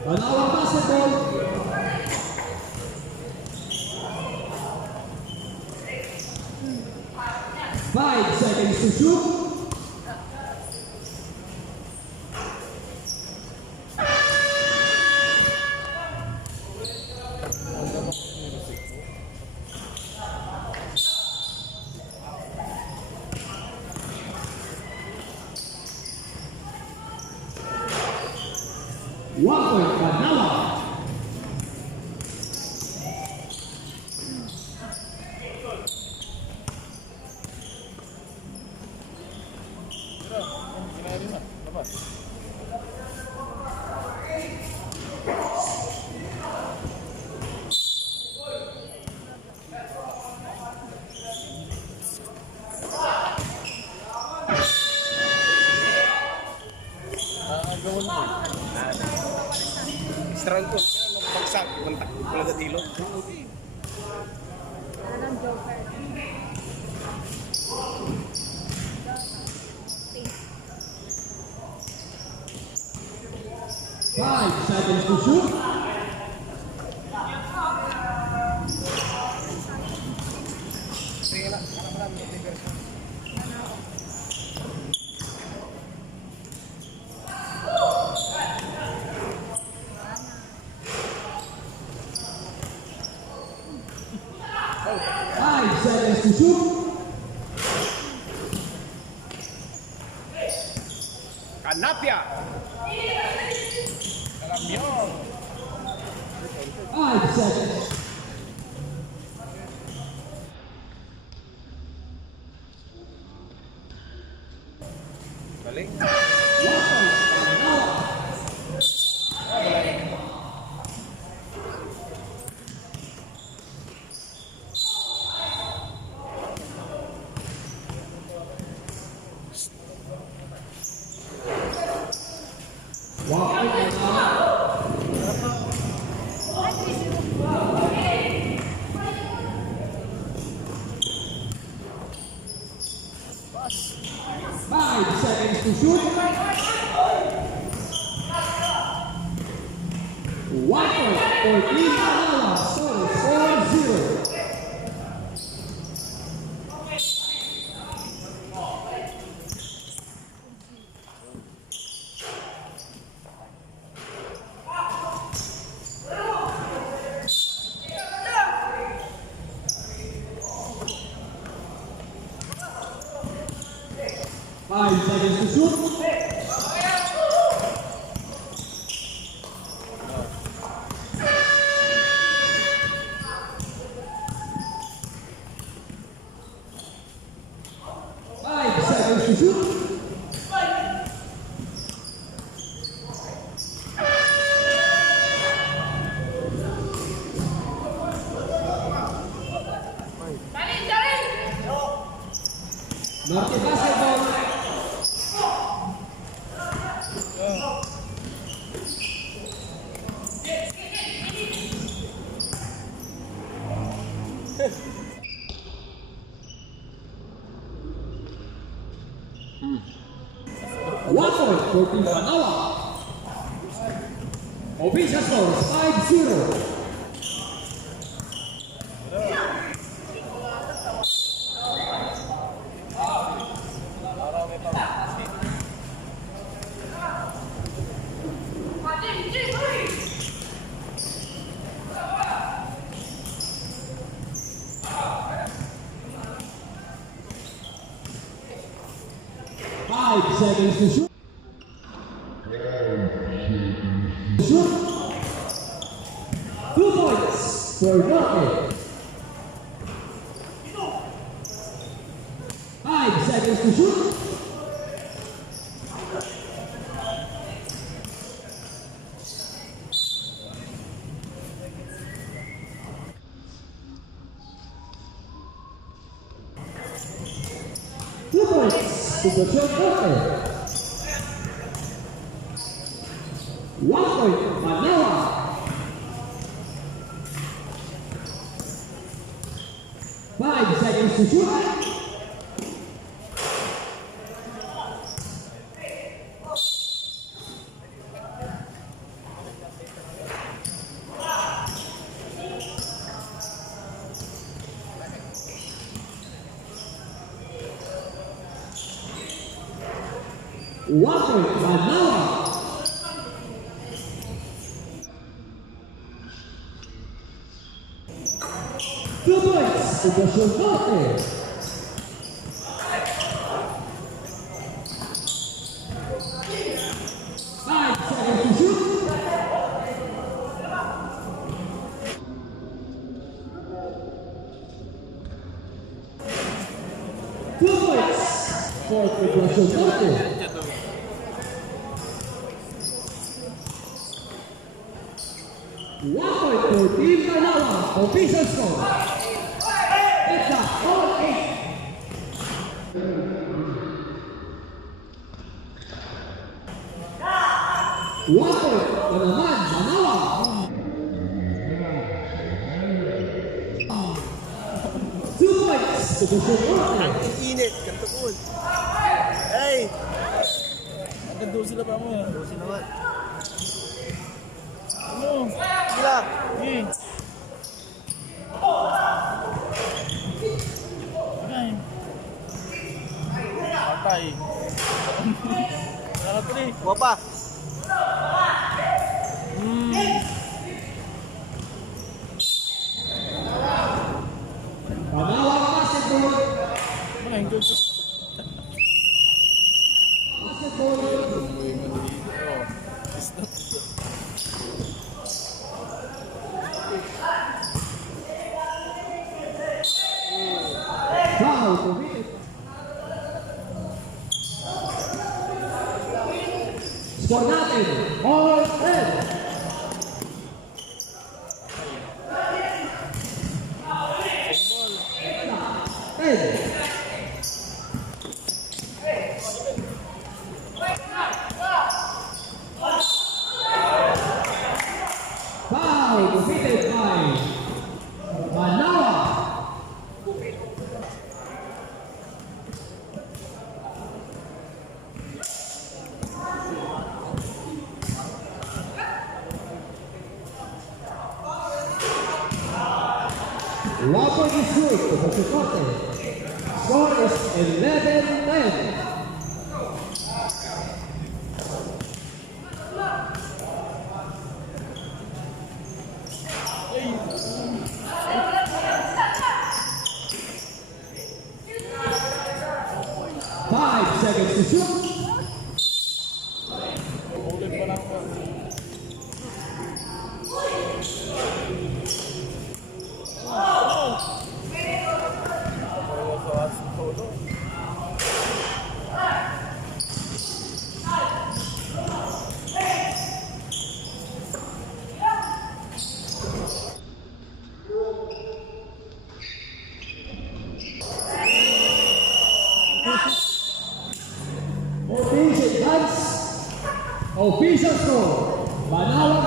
Banaoang basketball. 5 seconds to shoot. One point, Banaoang. Strong ko, bagsak, bentak, kalau ada tilog. Five seconds to shoot. Five seconds to shoot. Kanapya. Kalamyon. 5 seconds. Balik. One point, Banaoang. One point, Banaoang. 5 seconds to shoot. 1 point for Team Banaoang. Score is 4-0. Five seconds to shoot. Five seconds to shoot. Norte basketball. One point for Team Banaoang. Official score is 5-0. Five seconds to shoot. for Norte. 5 seconds to shoot. Two points, Sitwasyon Norte. 1 point, Banaoang. 5 seconds to shoot. One point, Banaoang. 2 points, Sitwasyon Norte. 5 seconds to shoot. Two points for Sitwasyon Norte. 1 point for Team Banaoang. Official score. It's a 4-8. One point na naman, Banaoang. 2 points to the Norte. Init, ganito po. Hey! Agad daw sila pa mo. Daw sila ba? Ano? Sila! Okay. Patay. Ano pa rin? Wapa! Banaoang basketball. Ano yung gusto? Foul committed. Score natin, all 10. 10. Foul committed by Banaoang. One point is good for the Norte. Score is 11-10. Five seconds to shoot. Ulit pa lang po. Official score. Banaoang